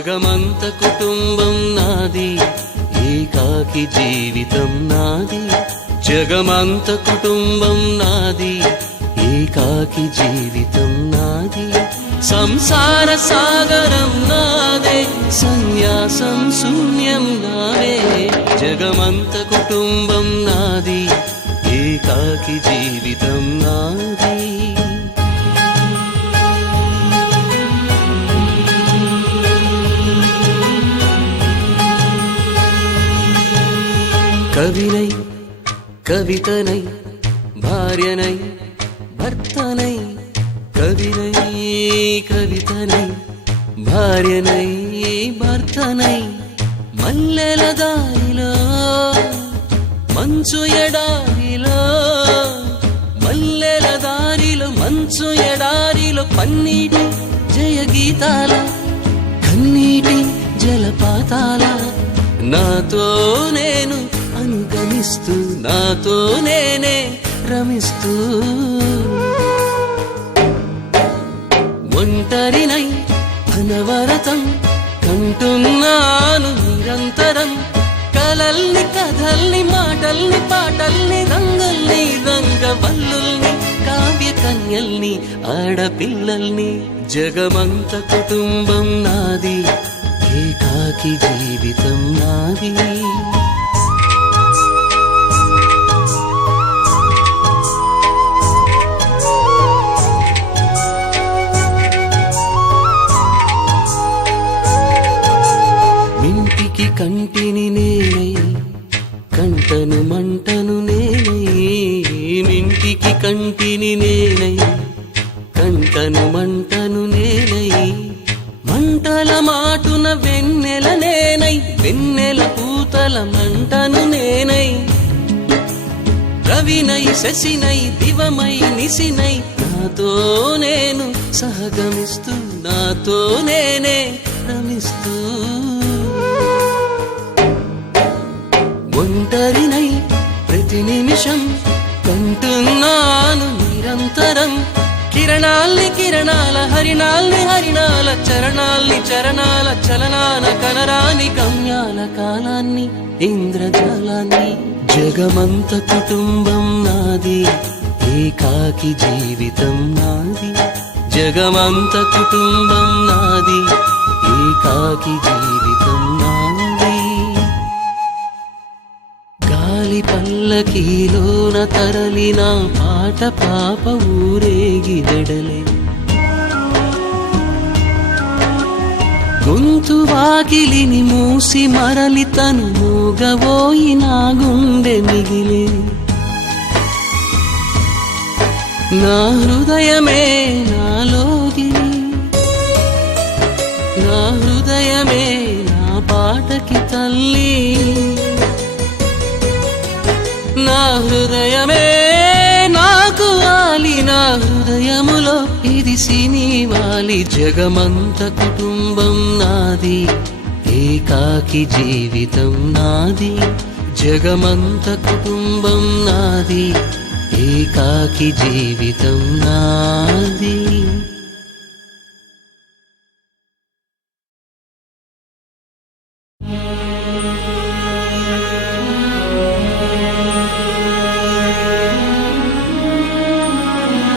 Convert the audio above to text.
జగమంత కుటుంబం నాది, ఏకాకి జీవితం నాది. జగమంత కుటుంబం నాది, ఏకాకి జీవితం నాది. సంసార సాగరం నాదే, సన్యాసం శూన్యం నాదే. జగమంత కుటుంబం నాది, ఏకాకి జీవితం నాది. కవినై కవితనై భార్యనై భర్తనై, కవినై కవితనై భార్యనై భర్తనై, మల్లెల దారిలో మంచు ఎడారిలో, మల్లెల దారిలో మంచు ఎడారిలో, పన్నీటి జయ గీతాల కన్నీటి జలపాతాల, నాతో నేను అనుగమిస్తూ నాతో నేనే రమిస్తూ, ఒంటరినై అనవరతం కంటున్నాను నిరంతరం. కలల్ని కథల్ని మాటల్ని పాటల్ని రంగుల్ని రంగవల్లుల్ని కావ్య కన్యల్ని ఆడపిల్లల్ని. జగమంత కుటుంబం నాది, ఏకాకి జీవితం నాది. మింటికి కంటిని నేనై, కంటను మంటను నేనై. మింటికి కంటిని నేనై, కంటను మంటను నేనై. మంటల మాటున వెన్నెల నేనై, వెన్నెల పూతల మంటను నేనై. రవినై శశినై దివమై నిశినై, నాతో నేను సహగమిస్తూ నాతో నేనే రమిస్తూ, ఒంటరినై ప్రతి నిమిషం కంటున్నాను నిరంతరం. కిరణాల్ని కిరణాల హరిణాల్ని హరిణాల చరణాల్ని చరణాల చలనాన కనరాని గమ్యాల కాలాన్ని ఇంద్రజాలాన్ని. జగమంత కుటుంబం నాది, ఏకాకి జీవితం నాది. జగమంత కుటుంబం నాది, ఏకాకి జీవితం నాది. గాలి పల్లకీలోన తరలిన పాట పాప ఊరేగి వెడలే, గొంతు వాకిలిని మూసి మరలి తను మూగబోయి నా గుండె మిగిలే. నా హృదయమే నాలోగిలి, నా హృదయమే నా పాటకి తల్లి. నా హృదయమే నాకు వాలి, నా హృదయములో ఇది సినివాలి. జగమంత కుటుంబం నాది, ఏకాకి జీవితం నాది. జగమంత కుటుంబం నాది, ఏకాకి జీవితం నాది.